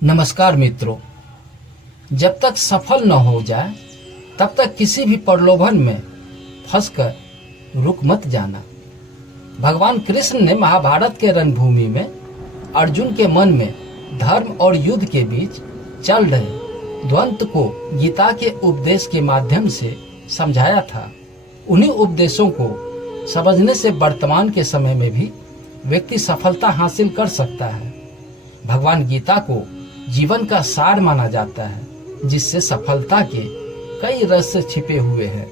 नमस्कार मित्रों, जब तक सफल न हो जाए तब तक किसी भी प्रलोभन में फंसकर रुक मत जाना। भगवान कृष्ण ने महाभारत के रणभूमि में अर्जुन के मन में धर्म और युद्ध के बीच चल रहे द्वंद्व को गीता के उपदेश के माध्यम से समझाया था। उन्हीं उपदेशों को समझने से वर्तमान के समय में भी व्यक्ति सफलता हासिल कर सकता है। भगवान गीता को जीवन का सार माना जाता है, जिससे सफलता के कई रहस्य छिपे हुए हैं।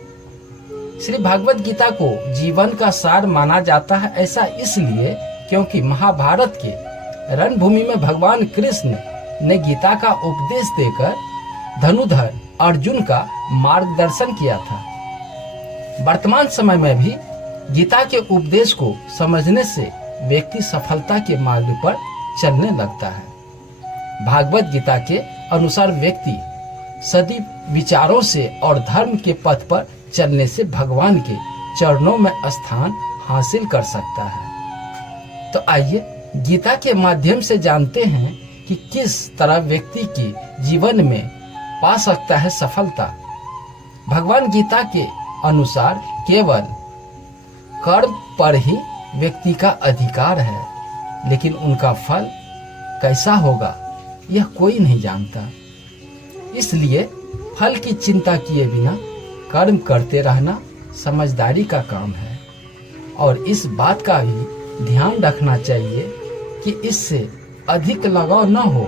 श्री भागवत गीता को जीवन का सार माना जाता है, ऐसा इसलिए क्योंकि महाभारत के रणभूमि में भगवान कृष्ण ने गीता का उपदेश देकर धनुधर अर्जुन का मार्गदर्शन किया था। वर्तमान समय में भी गीता के उपदेश को समझने से व्यक्ति सफलता के मार्ग पर चलने लगता है। भागवत गीता के अनुसार व्यक्ति सदैव विचारों से और धर्म के पथ पर चलने से भगवान के चरणों में स्थान हासिल कर सकता है। तो आइए गीता के माध्यम से जानते हैं कि किस तरह व्यक्ति के जीवन में पा सकता है सफलता। भगवान गीता के अनुसार केवल कर्म पर ही व्यक्ति का अधिकार है, लेकिन उनका फल कैसा होगा यह कोई नहीं जानता। इसलिए फल की चिंता किए बिना कर्म करते रहना समझदारी का काम है, और इस बात का भी ध्यान रखना चाहिए कि इससे अधिक लगाव न हो।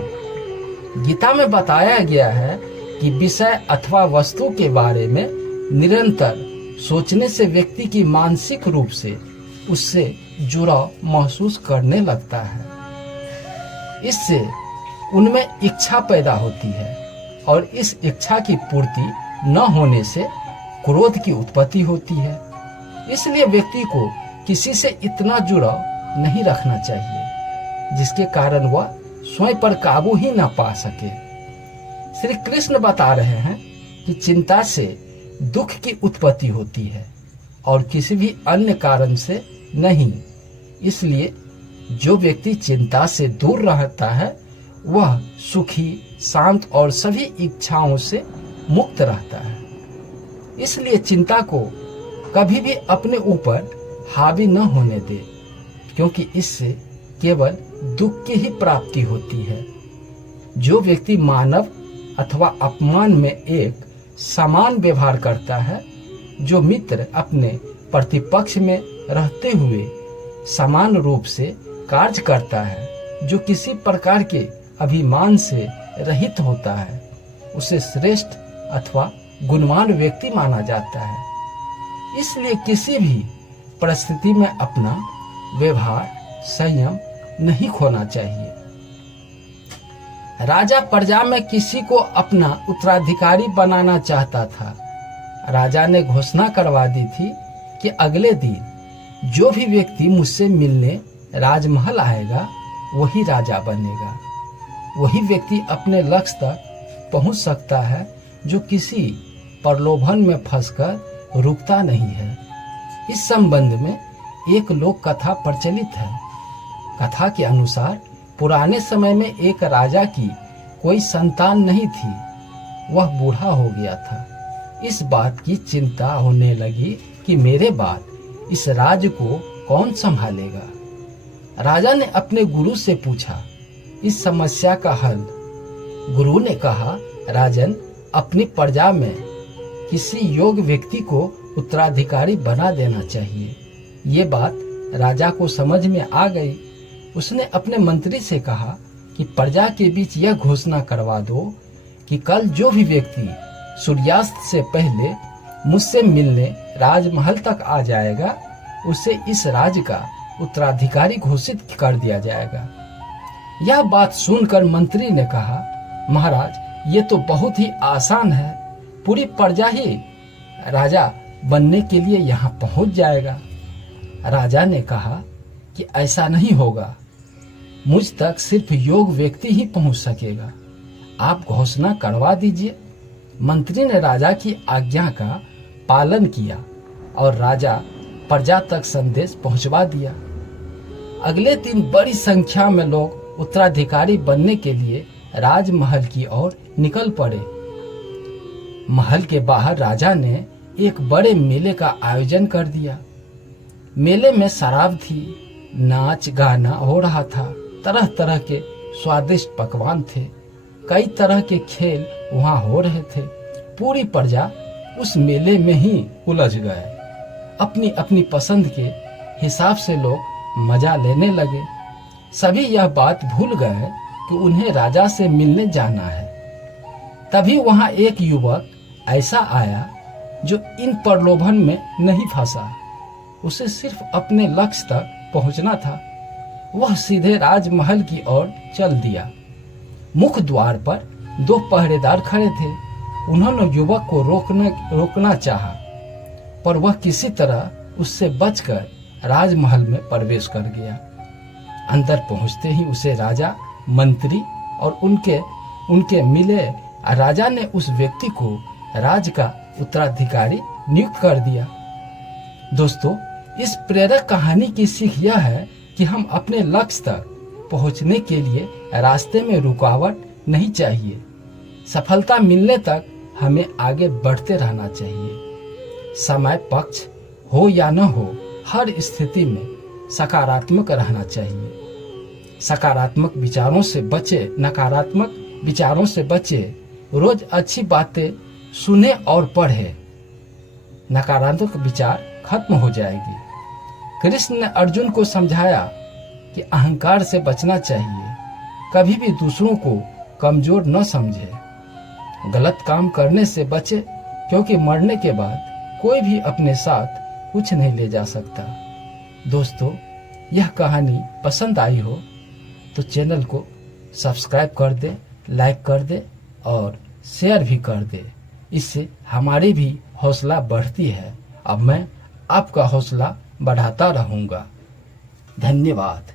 गीता में बताया गया है कि विषय अथवा वस्तु के बारे में निरंतर सोचने से व्यक्ति की मानसिक रूप से उससे जुड़ाव महसूस करने लगता है। इससे उनमें इच्छा पैदा होती है, और इस इच्छा की पूर्ति न होने से क्रोध की उत्पत्ति होती है। इसलिए व्यक्ति को किसी से इतना जुड़ाव नहीं रखना चाहिए जिसके कारण वह स्वयं पर काबू ही न पा सके। श्री कृष्ण बता रहे हैं कि चिंता से दुख की उत्पत्ति होती है और किसी भी अन्य कारण से नहीं। इसलिए जो व्यक्ति चिंता से दूर रहता है वह सुखी, शांत और सभी इच्छाओं से मुक्त रहता है। इसलिए चिंता को कभी भी अपने ऊपर हावी न होने दे, क्योंकि इससे केवल दुख की ही प्राप्ति होती है। जो व्यक्ति मानव अथवा अपमान में एक समान व्यवहार करता है, जो मित्र अपने प्रतिपक्ष में रहते हुए समान रूप से कार्य करता है, जो किसी प्रकार के अभिमान से रहित होता है, उसे श्रेष्ठ अथवा गुणवान व्यक्ति माना जाता है। इसलिए किसी भी परिस्थिति में अपना व्यवहार संयम नहीं खोना चाहिए। राजा प्रजा में किसी को अपना उत्तराधिकारी बनाना चाहता था। राजा ने घोषणा करवा दी थी कि अगले दिन जो भी व्यक्ति मुझसे मिलने राजमहल आएगा वही राजा बनेगा। वही व्यक्ति अपने लक्ष्य तक पहुंच सकता है जो किसी प्रलोभन में फंसकर रुकता नहीं है। इस संबंध में एक लोक कथा प्रचलित है। कथा के अनुसार पुराने समय में एक राजा की कोई संतान नहीं थी। वह बूढ़ा हो गया था। इस बात की चिंता होने लगी कि मेरे बाद इस राज्य को कौन संभालेगा। राजा ने अपने गुरु से पूछा इस समस्या का हल। गुरु ने कहा, राजन, अपनी प्रजा में किसी योग्य व्यक्ति को उत्तराधिकारी बना देना चाहिए। ये बात राजा को समझ में आ गई। उसने अपने मंत्री से कहा कि प्रजा के बीच यह घोषणा करवा दो कि कल जो भी व्यक्ति सूर्यास्त से पहले मुझसे मिलने राजमहल तक आ जाएगा, उसे इस राज्य का उत्तराधिकारी घोषित कर दिया जाएगा। यह बात सुनकर मंत्री ने कहा, महाराज, ये तो बहुत ही आसान है। पूरी प्रजा ही राजा बनने के लिए यहाँ पहुँच जाएगा। राजा ने कहा कि ऐसा नहीं होगा। मुझ तक सिर्फ योग्य व्यक्ति ही पहुँच सकेगा। आप घोषणा करवा दीजिए। मंत्री ने राजा की आज्ञा का पालन किया और राजा प्रजा तक संदेश पहुंचवा दिया। अगले दिन बड़ी संख्या में लोग उत्तराधिकारी बनने के लिए राजमहल की ओर निकल पड़े। महल के बाहर राजा ने एक बड़े मेले का आयोजन कर दिया। मेले में शराब थी, नाच गाना हो रहा था, तरह तरह के स्वादिष्ट पकवान थे, कई तरह के खेल वहां हो रहे थे। पूरी प्रजा उस मेले में ही उलझ गए। अपनी अपनी पसंद के हिसाब से लोग मजा लेने लगे। सभी यह बात भूल गए कि उन्हें राजा से मिलने जाना है। तभी वहां एक युवक ऐसा आया जो इन प्रलोभन में नहीं फंसा। उसे सिर्फ अपने लक्ष्य तक पहुंचना था। वह सीधे राजमहल की ओर चल दिया। मुख्य द्वार पर 2 पहरेदार खड़े थे। उन्होंने युवक को रोकना चाहा, पर वह किसी तरह उससे बचकर राजमहल में प्रवेश कर गया। अंदर पहुंचते ही उसे राजा, मंत्री और उनके मिले। राजा ने उस व्यक्ति को राज का उत्तराधिकारी नियुक्त कर दिया। दोस्तों, इस प्रेरक कहानी की सीख यह है कि हम अपने लक्ष्य तक पहुंचने के लिए रास्ते में रुकावट नहीं चाहिए। सफलता मिलने तक हमें आगे बढ़ते रहना चाहिए। समय पक्ष हो या न हो, हर स्थिति में सकारात्मक रहना चाहिए। सकारात्मक विचारों से बचे, नकारात्मक विचारों से बचे। रोज अच्छी बातें सुने और पढ़े, नकारात्मक विचार खत्म हो जाएगी। कृष्ण ने अर्जुन को समझाया कि अहंकार से बचना चाहिए। कभी भी दूसरों को कमजोर न समझे। गलत काम करने से बचे, क्योंकि मरने के बाद कोई भी अपने साथ कुछ नहीं ले जा सकता। दोस्तों, यह कहानी पसंद आई हो तो चैनल को सब्सक्राइब कर दे, लाइक कर दे और शेयर भी कर दे। इससे हमारी भी हौसला बढ़ती है। अब मैं आपका हौसला बढ़ाता रहूंगा। धन्यवाद।